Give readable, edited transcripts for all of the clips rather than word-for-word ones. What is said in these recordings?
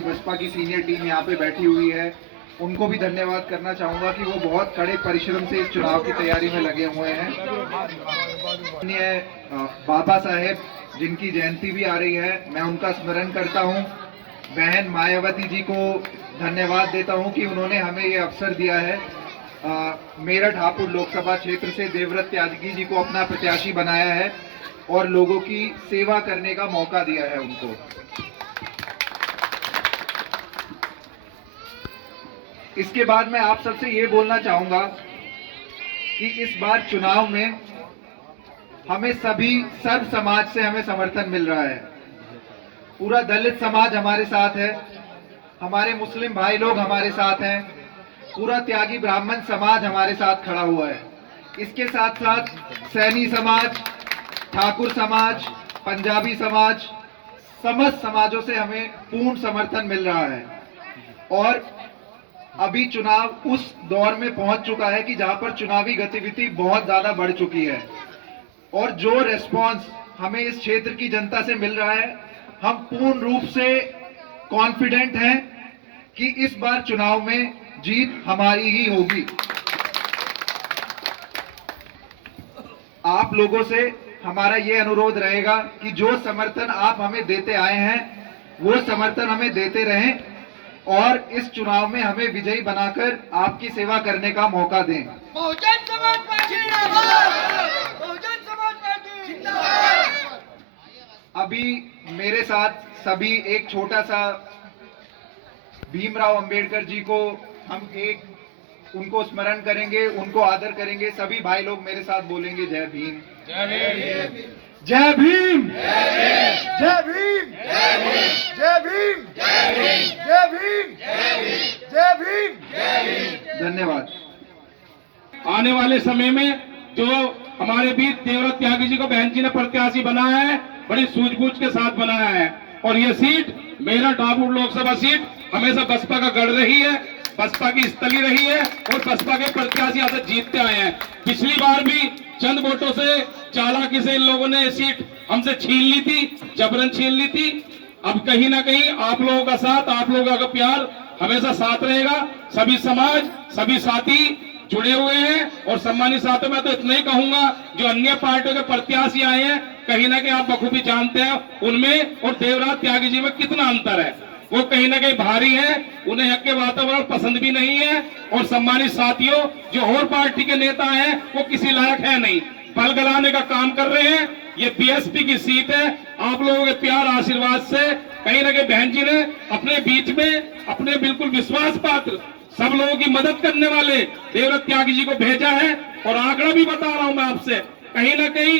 बसपा की senior team यहाँ पे बैठी हुई है, उनको भी धन्यवाद करना चाहूंगा कि वो बहुत कड़े परिश्रम से इस चुनाव की तैयारी में लगे हुए हैं। बाबा साहेब जिनकी जयंती भी आ रही है, मैं उनका स्मरण करता हूँ। बहन मायावती जी को धन्यवाद देता हूँ कि उन्होंने हमें ये अवसर दिया है। मेरठ हापुड़ लोकसभा क्षेत्र से देवव्रत त्यागी जी को अपना प्रत्याशी बनाया है और लोगों की सेवा करने का मौका दिया है उनको। इसके बाद मैं आप सबसे ये बोलना चाहूंगा कि इस बार चुनाव में हमें सर्व समाज से हमें समर्थन मिल रहा है। पूरा दलित समाज हमारे साथ है, हमारे मुस्लिम भाई लोग हमारे साथ हैं, पूरा त्यागी ब्राह्मण समाज हमारे साथ खड़ा हुआ है। इसके साथ साथ सैनी समाज, ठाकुर समाज, पंजाबी समाज, समस्त समाजों से हमें पूर्ण समर्थन मिल रहा है। और अभी चुनाव उस दौर में पहुंच चुका है कि जहां पर चुनावी गतिविधि बहुत ज्यादा बढ़ चुकी है और जो रिस्पांस हमें इस क्षेत्र की जनता से मिल रहा है, हम पूर्ण रूप से कॉन्फिडेंट हैं कि इस बार चुनाव में जीत हमारी ही होगी। आप लोगों से हमारा ये अनुरोध रहेगा कि जो समर्थन आप हमें देते आए हैं वो समर्थन हमें देते रहें और इस चुनाव में हमें विजयी बनाकर आपकी सेवा करने का मौका दें। बहुजन समाज पार्टी जिंदाबाद, बहुजन समाज पार्टी जिंदाबाद। अभी मेरे साथ सभी एक छोटा सा भीमराव अंबेडकर जी को हम उनको स्मरण करेंगे, उनको आदर करेंगे। सभी भाई लोग मेरे साथ बोलेंगे जय भीम, जय भीम, जय भीम, जय भीम, जय भीम, जय भीम, जय भीम। धन्यवाद। आने वाले समय में जो हमारे बीच देवव्रत त्यागी जी को बहन जी ने प्रत्याशी बनाया है, बड़ी सूझबूझ के साथ बनाया है और ये सीट मेरठ हापुड़ लोकसभा सीट हमेशा बसपा का गढ़ रही है, बसपा की स्थली रही है और बसपा के प्रत्याशी यहाँ से जीतते आए हैं। पिछली बार भी चंद वोटों से चालाकी से इन लोगों ने सीट हमसे छीन ली थी, जबरन छीन ली थी। अब कहीं ना कहीं आप लोगों का साथ, आप लोगों का प्यार हमेशा साथ रहेगा। सभी समाज, सभी साथी जुड़े हुए हैं और सम्मानित साथियों में तो इतना ही कहूंगा, जो अन्य पार्टियों के प्रत्याशी आए हैं कहीं ना कहीं आप बखूबी जानते हैं उनमें और देवव्रत त्यागी जी में कितना अंतर है। वो कहीं ना कहीं भारी है, उन्हें यहाँ के वातावरण पसंद भी नहीं है और सम्मानित साथियों जो और पार्टी के नेता हैं वो किसी लायक है नहीं, बल गलाने का काम कर रहे हैं। ये बीएसपी की सीट है, आप लोगों के प्यार आशीर्वाद से कहीं ना कहीं बहन जी ने अपने बीच में अपने बिल्कुल विश्वास पात्र सब लोगों की मदद करने वाले देवव्रत त्यागी जी को भेजा है। और आंकड़ा भी बता रहा हूं मैं आपसे, कहीं ना कहीं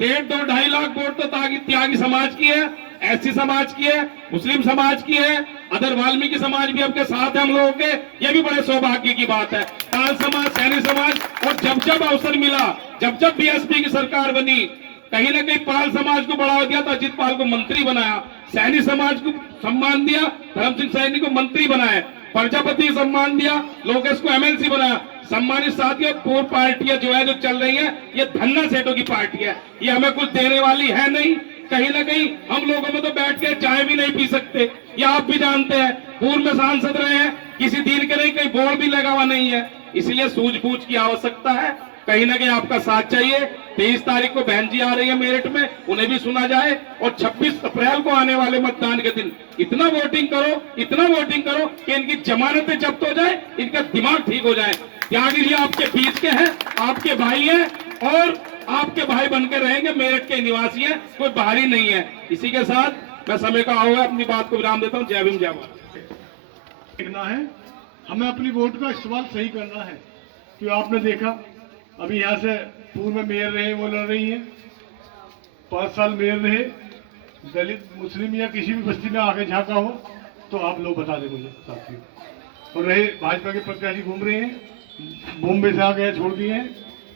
1.5-2.5 लाख वोट तो त्यागी समाज की है, एससी समाज की है, मुस्लिम समाज की है, अदर वाल्मीकि समाज भी आपके साथ है हम लोगों के। ये भी बड़े सौभाग्य की बात है। पाल समाज, सैनी समाज, और जब जब अवसर मिला, जब जब बीएसपी की सरकार बनी, कहीं ना कहीं पाल समाज को बढ़ावा दिया तो अजित पाल को मंत्री बनाया, सैनी समाज को सम्मान दिया, धर्म सिंह सैनी को मंत्री बनाया, प्रजापति सम्मान दिया, लोकेश को एमएलसी बनाया। सम्मानित साथियों, पूर्व पार्टियां जो है जो चल रही है ये धन्ना सेठों की पार्टी है, ये हमें कुछ देने वाली है नहीं। कहीं ना कहीं हम लोगों में तो बैठ के चाय भी नहीं पी सकते, ये आप भी जानते हैं। पूर्व में सांसद रहे हैं, किसी दिन के नहीं, कहीं बोर्ड भी लगा हुआ नहीं है, इसलिए सूझबूझ की आवश्यकता है। कहीं ना कहीं आपका साथ चाहिए। 23 तारीख को बहन जी आ रही है मेरठ में, उन्हें भी सुना जाए और 26 अप्रैल को आने वाले मतदान के दिन इतना वोटिंग करो, इतना वोटिंग करो कि इनकी जमानतें जब्त हो जाए, इनका दिमाग ठीक हो जाए। त्यागी जी आपके बीच के हैं, आपके भाई हैं और आपके भाई बनकर रहेंगे, मेरठ के निवासी हैं, कोई बाहरी नहीं है। इसी के साथ मैं समय का हुआ अपनी बात को विराम देता हूँ। जय भीम, जय भारत। देखना है, हमें अपनी वोट का इस्तेमाल सही करना है। तो आपने देखा अभी यहाँ से पूर्व में मेयर रहे, वो लड़ रही हैं, 5 साल मेयर रहे, दलित मुस्लिम या किसी भी बस्ती में आगे झांका हो तो आप लोग बता दें मुझे साथियों। और रहे भाजपा के प्रत्याशी घूम रहे हैं, बॉम्बे से आ गए, छोड़ दिए हैं।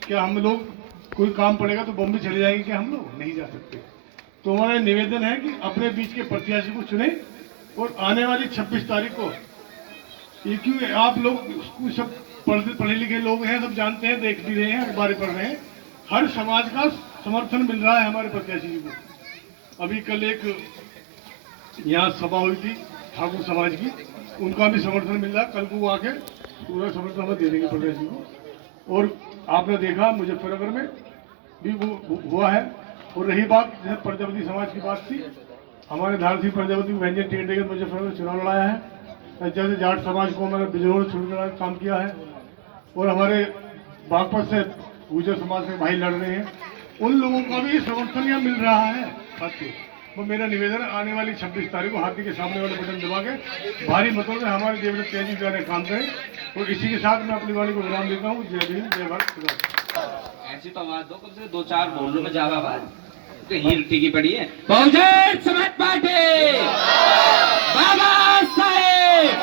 क्या हम लोग कोई काम पड़ेगा तो बॉम्बे चले जाएंगे? क्या हम लोग नहीं जा सकते? तो हमारा निवेदन है कि अपने बीच के प्रत्याशी को चुने और आने वाली 26 तारीख को, ये क्यों आप लोग सब पढ़े लिखे लोग हैं, सब जानते हैं, देख भी रहे हैं, अखबारें पढ़ रहे हैं, हर समाज का समर्थन मिल रहा है हमारे प्रत्याशी जी को। अभी कल एक यहाँ सभा हुई थी ठाकुर समाज की, उनका भी समर्थन मिल रहा है। कल को वो आके पूरा समर्थन हमें दे देंगे प्रदेश जी को। और आपने देखा मुजफ्फरनगर में भी वो हुआ है। और रही बात जैसे प्रजापति समाज की बात थी, हमारे धारसी प्रजापति को व्यंजन टिकट देकर मुजफ्फरनगर चुनाव लड़ाया है। जैसे जाट समाज को हमारे बिजनौर छोड़कर काम किया है। और हमारे बागपत से गुर्जर समाज के भाई लड़ रहे हैं, उन लोगों का भी समर्थन यहाँ मिल रहा है साथियों। वो मेरा निवेदन है, आने वाली 26 तारीख को हाथी के सामने वाले बटन दबा के भारी मतों से हमारे देवव्रत तेजी द्वारा काम करें। और इसी के साथ मैं अपनी वाणी को विराम देता हूँ। जय भीम, जय भारत, खुदा हाफिज। ऐसी तो आवाज दो, कम से 2-4 बोल में जावा आवाज तो हीर टिकी पड़ी है। बहुजन समाज पार्टी बाबा साहेब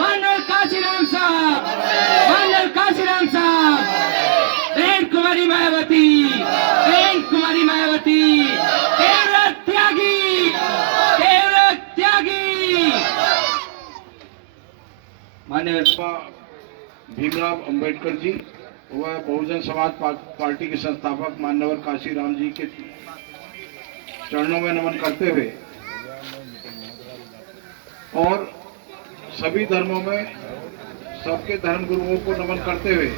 मनोहर काशीराम साहब, प्रेम कुमारी मायावती, देवव्रत त्यागी मान्य भीमराव अंबेडकर जी व बहुजन समाज पार्टी के संस्थापक मान्यवर काशीराम जी के चरणों में नमन करते हुए और सभी धर्मों में सबके धर्म गुरुओं को नमन करते हुए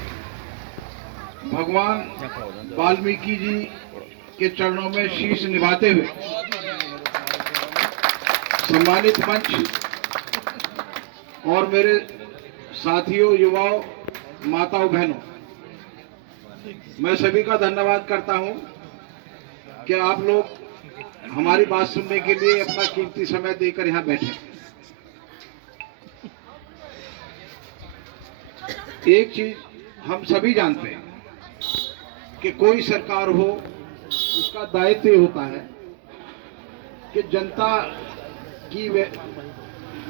भगवान वाल्मीकि जी के चरणों में शीश निभाते हुए सम्मानित मंच और मेरे साथियों, युवाओं, माताओं, बहनों, मैं सभी का धन्यवाद करता हूं कि आप लोग हमारी बात सुनने के लिए अपना कीमती समय देकर यहां बैठे। एक चीज हम सभी जानते हैं कि कोई सरकार हो, उसका दायित्व ये होता है कि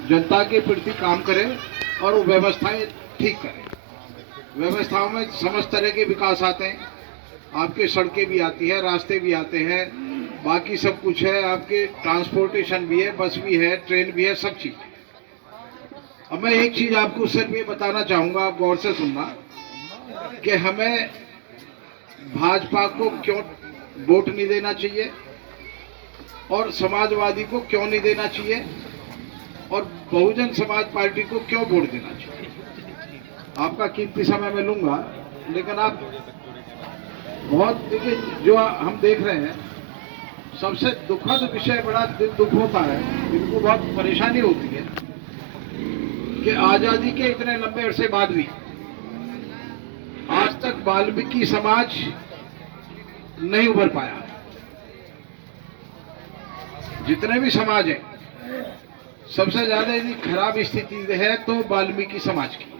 जनता के प्रति काम करे और वो व्यवस्थाएं ठीक करें। व्यवस्थाओं में समस्त तरह के विकास आते हैं, आपके सड़कें भी आती है, रास्ते भी आते हैं, बाकी सब कुछ है, आपके ट्रांसपोर्टेशन भी है, बस भी है, ट्रेन भी है, सब चीज। अब मैं एक चीज आपको सिर्फ ये बताना चाहूंगा, आप गौर से सुनना, कि हमें भाजपा को क्यों वोट नहीं देना चाहिए और समाजवादी को क्यों नहीं देना चाहिए और बहुजन समाज पार्टी को क्यों वोट देना चाहिए। आपका कीमती समय मैं लूंगा, लेकिन आप बहुत देखिए, जो हम देख रहे हैं, सबसे दुखद विषय, बड़ा दिल दुख होता है, इनको बहुत परेशानी होती है कि आजादी के इतने लंबे अरसे बाद भी आज तक वाल्मीकि समाज नहीं उभर पाया। जितने भी समाज है, सबसे ज्यादा यदि खराब स्थिति है तो वाल्मीकि समाज की।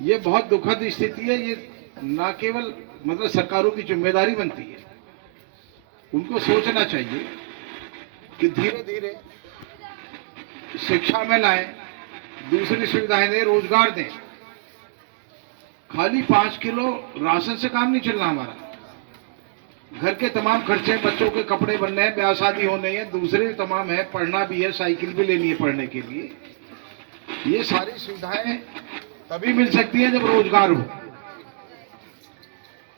ये बहुत दुखद स्थिति है। ये ना केवल मतलब सरकारों की जिम्मेदारी बनती है, उनको सोचना चाहिए कि धीरे धीरे शिक्षा में लाएं, दूसरी सुविधाएं दें, रोजगार दें। खाली 5 किलो राशन से काम नहीं चलना हमारा। घर के तमाम खर्चे, बच्चों के कपड़े बनने हैं, ब्याह शादी होने हैं, दूसरे तमाम है, पढ़ना भी है, साइकिल भी लेनी है पढ़ने के लिए। ये सारी सुविधाएं तभी मिल सकती है जब रोजगार हो।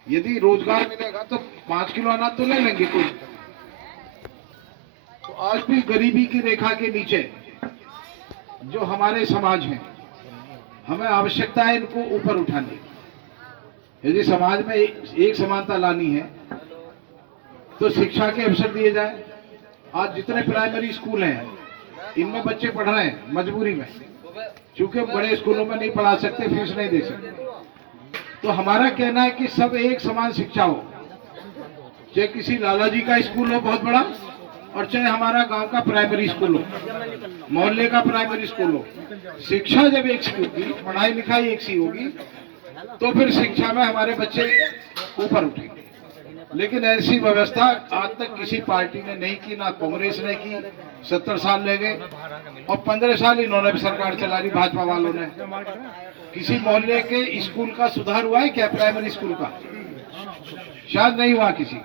यदि रोजगार मिलेगा तो 5 किलो अनाज तो ले लेंगे कोई। तो आज भी गरीबी की रेखा के नीचे जो हमारे समाज हैं, हमें आवश्यकता है इनको ऊपर उठाने की। यदि समाज में एक समानता लानी है तो शिक्षा के अवसर दिए जाए। आज जितने प्राइमरी स्कूल हैं, इनमें बच्चे पढ़ रहे हैं मजबूरी में, क्योंकि बड़े स्कूलों में नहीं पढ़ा सकते, फीस नहीं दे सकते। तो हमारा कहना है कि सब एक समान शिक्षा हो, चाहे किसी लाला जी का स्कूल हो बहुत बड़ा, और चाहे हमारा गांव का प्राइमरी स्कूल हो, मोहल्ले का प्राइमरी स्कूल हो। शिक्षा जब एक सी होगी, पढ़ाई लिखाई एक सी होगी, तो फिर शिक्षा में हमारे बच्चे ऊपर उठेंगे। लेकिन ऐसी व्यवस्था आज तक किसी पार्टी ने नहीं की, ना कांग्रेस ने की। 70 साल ले गए और 15 साल इन्होंने भी सरकार चला ली, भाजपा वालों ने। किसी मोहल्ले के स्कूल का सुधार हुआ है क्या? प्राइमरी स्कूल का शायद नहीं हुआ किसी।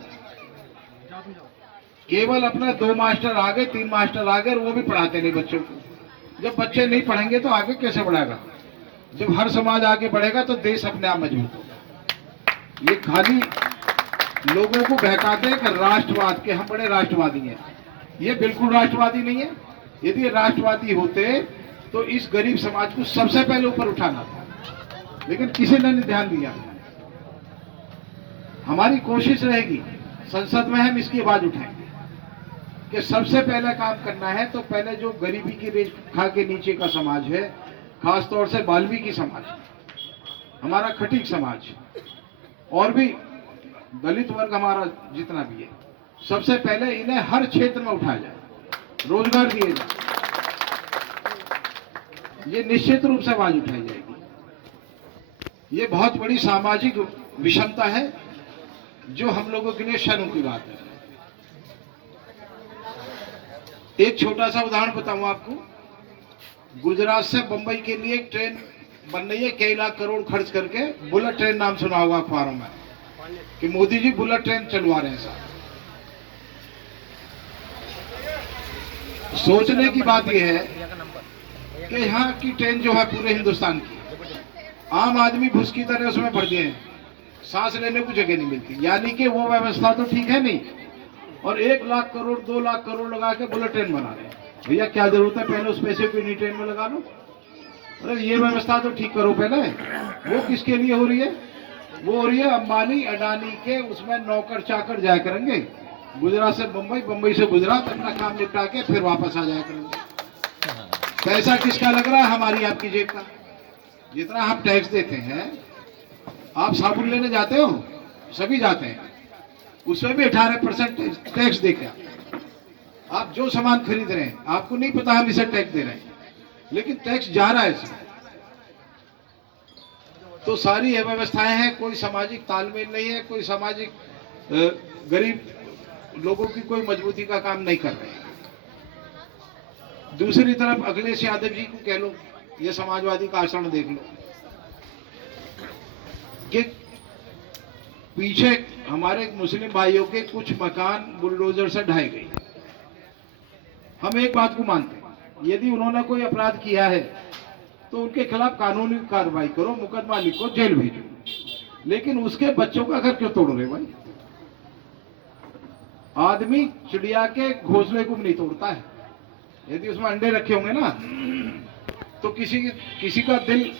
केवल अपने 2 मास्टर आ गए, 3 मास्टर आ गए, और वो भी पढ़ाते नहीं बच्चों को। जब बच्चे नहीं पढ़ेंगे तो आगे कैसे बढ़ेगा? जब हर समाज आगे बढ़ेगा तो देश अपने आप मजबूत होगा। ये खाली लोगों को बहकाते हैं कि राष्ट्रवाद के, हम बड़े राष्ट्रवादी हैं। ये बिल्कुल राष्ट्रवादी नहीं है। यदि ये राष्ट्रवादी होते तो इस गरीब समाज को सबसे पहले ऊपर उठाना था, लेकिन किसी ने नहीं ध्यान दिया। हमारी कोशिश रहेगी संसद में हम इसकी आवाज उठाएंगे कि सबसे पहले काम करना है तो पहले जो गरीबी की रेखा के नीचे का समाज है, खासतौर से वाल्मीकि समाज, हमारा खटीक समाज और भी दलित वर्ग हमारा जितना भी है, सबसे पहले इन्हें हर क्षेत्र में उठाया जाए, रोजगार दिए जाए। ये निश्चित रूप से आवाज उठाई जाएगी। ये बहुत बड़ी सामाजिक विषमता है जो हम लोगों के लिए शर्म की बात है। एक छोटा सा उदाहरण बताऊं आपको। गुजरात से बंबई के लिए एक ट्रेन बन रही है, कई लाख करोड़ खर्च करके। बुलेट ट्रेन नाम सुना होगा अखबारों में कि मोदी जी बुलेट ट्रेन चलवा रहे हैं साहब। सोचने की बात यह है कि यहाँ की ट्रेन जो है पूरे हिंदुस्तान की, आम आदमी भूस की तरह उसमें भर दिए हैं, सांस लेने को जगह नहीं मिलती। यानी कि वो व्यवस्था तो ठीक है नहीं, और 1 लाख करोड़ 2 लाख करोड़ लगा के बुलेट ट्रेन बना रहे हैं। भैया क्या जरूरत है, पहले उस पैसे को इन्हीं ट्रेन में लगा लो। अरे ये व्यवस्था तो ठीक करो पहले। वो किसके लिए हो रही है? वो हो रही है अंबानी अडानी के, उसमें नौकर चाकर जाया करेंगे गुजरात से बंबई, बंबई से गुजरात, अपना काम निपटा के फिर वापस आ जाया करेंगे। पैसा किसका लग रहा है? हमारी आपकी जेब का। जितना हम टैक्स देते हैं, आप साबुन लेने जाते हो, सभी जाते हैं, उसमें भी 18% टैक्स देके आप जो सामान खरीद रहे हैं, आपको नहीं पता हम इसे टैक्स दे रहे हैं, लेकिन टैक्स जा रहा है इसमें। तो सारी ये व्यवस्थाएं हैं, कोई सामाजिक तालमेल नहीं है, कोई सामाजिक गरीब लोगों की कोई मजबूती का काम नहीं कर रहे हैं। दूसरी तरफ अखिलेश यादव जी को कह लो, ये समाजवादी का आचरण देख लो कि पीछे हमारे मुस्लिम भाइयों के कुछ मकान बुलडोजर से ढाए गए। हम एक बात को मानते हैं, यदि उन्होंने कोई अपराध किया है तो उनके खिलाफ कानूनी कार्रवाई करो, मुकदमा लिखो, जेल भेजो, लेकिन उसके बच्चों का घर क्यों तोड़ रहे भाई? आदमी चिड़िया के घोंसले को नहीं तोड़ता है। यदि उसमें अंडे रखे होंगे ना, तो किसी का दिल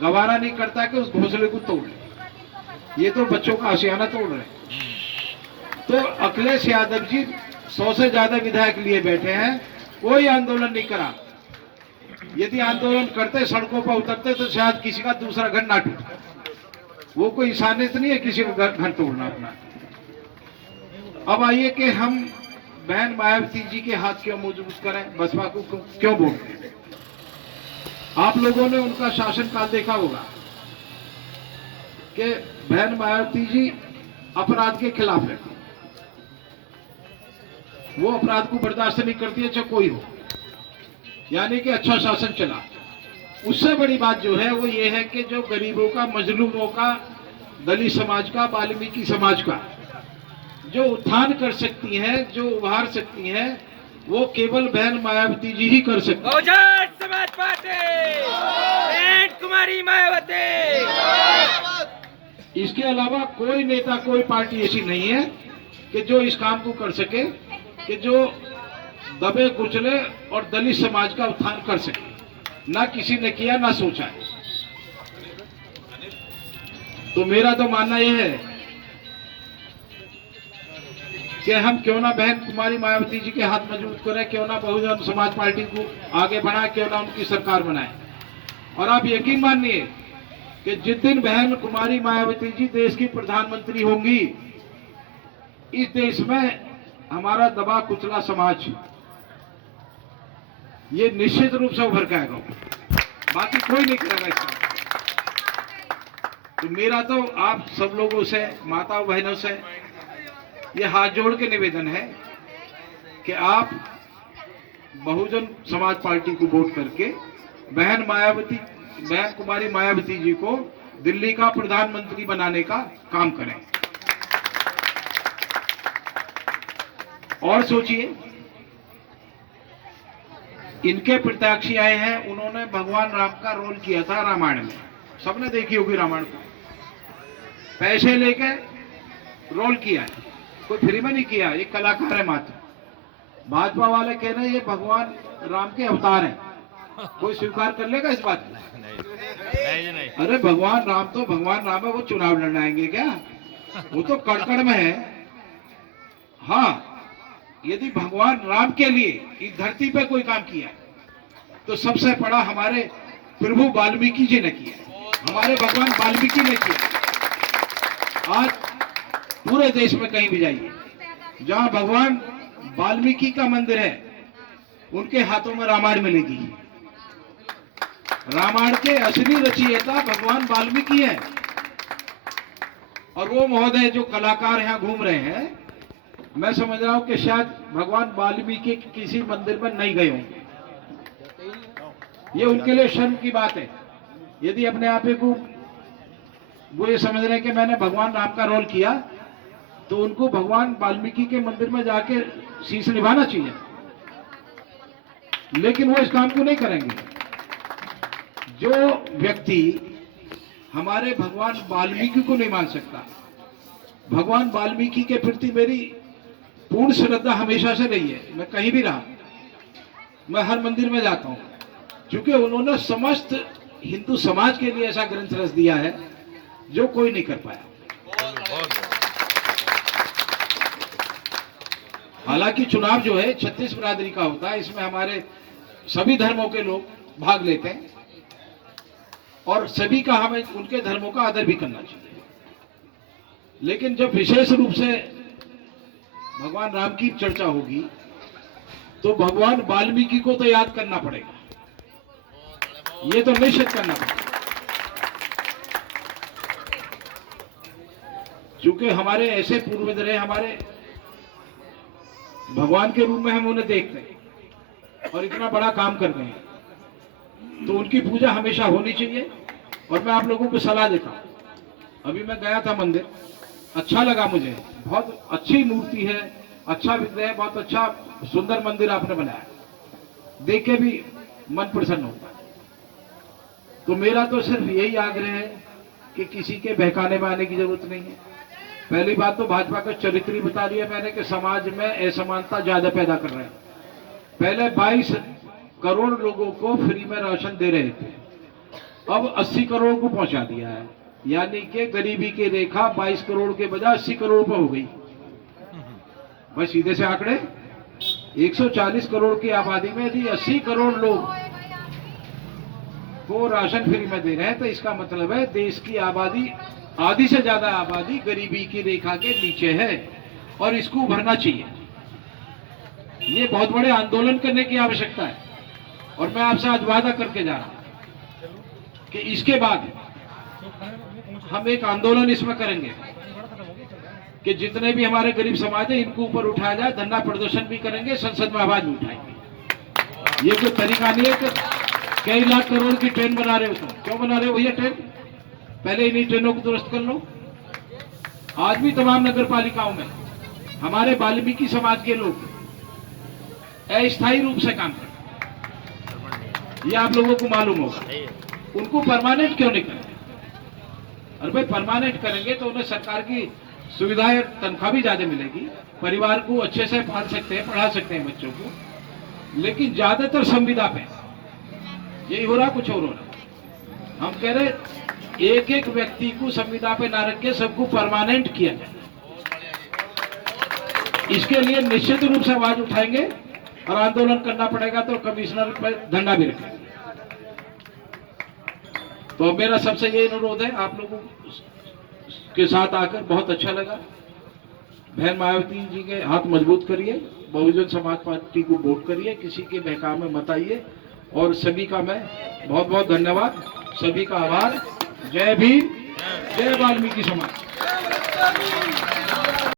गवारा नहीं करता कि उस घोंसले को तोड़ ले। ये तो बच्चों का आशियाना तोड़ रहे हैं। तो अखिलेश यादव जी 100 से ज्यादा विधायक लिए बैठे हैं, कोई आंदोलन नहीं करा। यदि आंदोलन करते, सड़कों पर उतरते, तो शायद किसी का दूसरा घर ना टूटता। वो कोई इंसानियत नहीं है किसी का घर तोड़ना अपना। अब आइए कि हम बहन मायावती जी के हाथ क्यों मजबूत करें, बसपा को क्यों वोट दें? आप लोगों ने उनका शासनकाल देखा होगा कि बहन मायावती जी अपराध के खिलाफ है। वो अपराध को बर्दाश्त नहीं करती है, चाहे कोई हो। यानी कि अच्छा शासन चला। उससे बड़ी बात जो है वो ये है कि जो गरीबों का, मजलूमों का, दलित समाज का, वाल्मीकि समाज का जो उत्थान कर सकती हैं, जो उभार सकती हैं, वो केवल बहन मायावती जी ही कर सकती हैं। बहुजन समाज पार्टी, बहन कुमारी मायावती। इसके अलावा कोई नेता, कोई पार्टी ऐसी नहीं है कि जो इस काम को कर सके, कि जो दबे कुचले और दलित समाज का उत्थान कर सके। ना किसी ने किया, ना सोचा है। तो मेरा तो मानना यह है कि हम क्यों ना बहन कुमारी मायावती जी के हाथ मजबूत करें, क्यों ना बहुजन समाज पार्टी को आगे बढ़ाएं, क्यों ना उनकी सरकार बनाएं। और आप यकीन मानिए कि जिस दिन बहन कुमारी मायावती जी देश की प्रधानमंत्री होंगी, इस देश में हमारा दबा कुचला समाज ये निश्चित रूप से उभर के आएगा। बाकी कोई नहीं करेगा इसका। तो मेरा तो आप सब लोगों से, माताओं बहनों से ये हाथ जोड़ के निवेदन है कि आप बहुजन समाज पार्टी को वोट करके बहन कुमारी मायावती जी को दिल्ली का प्रधानमंत्री बनाने का काम करें। और सोचिए, इनके प्रत्याशी आए हैं, उन्होंने भगवान राम का रोल किया था रामायण में। सबने देखी होगी रामायण को। पैसे लेके रोल किया है, कोई फ्री में नहीं किया, एक कलाकार है मात्र। भाजपा वाले कह रहे हैं ये भगवान राम के अवतार हैं। कोई स्वीकार कर लेगा इस बात को? अरे भगवान राम तो भगवान राम है, वो चुनाव लड़ने आएंगे क्या? वो तो कड़कड़ में है। हाँ, यदि भगवान राम के लिए इस धरती पे कोई काम किया तो सबसे बड़ा हमारे प्रभु वाल्मीकि जी ने किया, हमारे भगवान वाल्मीकि ने किया। आज पूरे देश में कहीं भी जाइए, जहां भगवान वाल्मीकि का मंदिर है, उनके हाथों में रामायण मिलेगी। रामायण के असली रचयिता भगवान वाल्मीकि हैं। और वो महोदय जो कलाकार यहाँ घूम रहे हैं, मैं समझ रहा हूं कि शायद भगवान वाल्मीकि के किसी मंदिर में नहीं गए होंगे। ये उनके लिए शर्म की बात है। यदि अपने आप को वो ये समझ रहे हैं कि मैंने भगवान राम का रोल किया, तो उनको भगवान वाल्मीकि के मंदिर में जाके शीश निभाना चाहिए। लेकिन वो इस काम को नहीं करेंगे। जो व्यक्ति हमारे भगवान वाल्मीकि को नहीं मान सकता, भगवान वाल्मीकि के प्रति मेरी पूर्ण श्रद्धा हमेशा से रही है। मैं कहीं भी रहा, मैं हर मंदिर में जाता हूं, क्योंकि उन्होंने समस्त हिंदू समाज के लिए ऐसा ग्रंथ रच दिया है जो कोई नहीं कर पाया। हालांकि चुनाव जो है 36 बिरादरी का होता है, इसमें हमारे सभी धर्मों के लोग भाग लेते हैं और सभी का हमें उनके धर्मों का आदर भी करना चाहिए। लेकिन जब विशेष रूप से भगवान राम की चर्चा होगी तो भगवान वाल्मीकि को तो याद करना पड़ेगा, ये तो निश्चित करना पड़ेगा। क्योंकि हमारे ऐसे पूर्वज रहे, हमारे भगवान के रूप में हम उन्हें देखते हैं और इतना बड़ा काम कर रहे हैं, तो उनकी पूजा हमेशा होनी चाहिए। और मैं आप लोगों को सलाह देता हूं। अभी मैं गया था मंदिर, अच्छा लगा मुझे, बहुत अच्छी मूर्ति है, अच्छा विग्रह है, बहुत अच्छा सुंदर मंदिर आपने बनाया, देख के भी मन प्रसन्न होता है। तो मेरा तो सिर्फ यही आग्रह है कि किसी के बहकाने में आने की जरूरत नहीं है। पहली बात तो भाजपा का चरित्र ही बता दिया मैंने कि समाज में असमानता ज्यादा पैदा कर रहे हैं। पहले 22 करोड़ लोगों को फ्री में राशन दे रहे थे, अब 80 करोड़ को पहुंचा दिया है। यानी कि गरीबी की रेखा 22 करोड़ के बजाय 80 करोड़ पर हो गई। भाई सीधे से आंकड़े, 140 करोड़ की आबादी में यदि 80 करोड़ लोग को राशन फ्री में दे रहे हैं, तो इसका मतलब है देश की आबादी, आधी से ज्यादा आबादी गरीबी की रेखा के नीचे है और इसको उभरना चाहिए। ये बहुत बड़े आंदोलन करने की आवश्यकता है। और मैं आपसे आज वादा करके जा रहा हूं कि इसके बाद हम एक आंदोलन इसमें करेंगे कि जितने भी हमारे गरीब समाज है इनको ऊपर उठाया जाए, धरना प्रदर्शन भी करेंगे, संसद में आवाज भी उठाएंगे। ये कोई तरीका नहीं है कि कई लाख करोड़ की ट्रेन बना रहे हो, तो क्यों बना रहे हो भैया ट्रेन? पहले इन्हीं ट्रेनों को दुरुस्त कर लो। आज भी तमाम नगर पालिकाओं में हमारे वाल्मीकि समाज के लोग अस्थायी रूप से काम करते हैं, ये आप लोगों को मालूम होगा। उनको परमानेंट क्यों नहीं करते? और भाई परमानेंट करेंगे तो उन्हें सरकार की सुविधाएं, तनख्वाह भी ज्यादा मिलेगी, परिवार को अच्छे से पाल सकते हैं, पढ़ा सकते हैं बच्चों को। लेकिन ज्यादातर संविदा पे यही हो रहा, कुछ और हो रहा। हम कह रहे एक एक व्यक्ति को संविदा पे ना रख के सबको परमानेंट किया जाए। इसके लिए निश्चित रूप से आवाज उठाएंगे और आंदोलन करना पड़ेगा तो कमिश्नर पर धरना भी रखेंगे। तो मेरा सबसे यही अनुरोध है, आप लोगों के साथ आकर बहुत अच्छा लगा। बहन मायावती जी के हाथ मजबूत करिए, बहुजन समाज पार्टी को वोट करिए, किसी के बहकावे में मत आइए। और सभी का मैं बहुत बहुत धन्यवाद, सभी का आभार। जय भीम, जय वाल्मीकि समाज।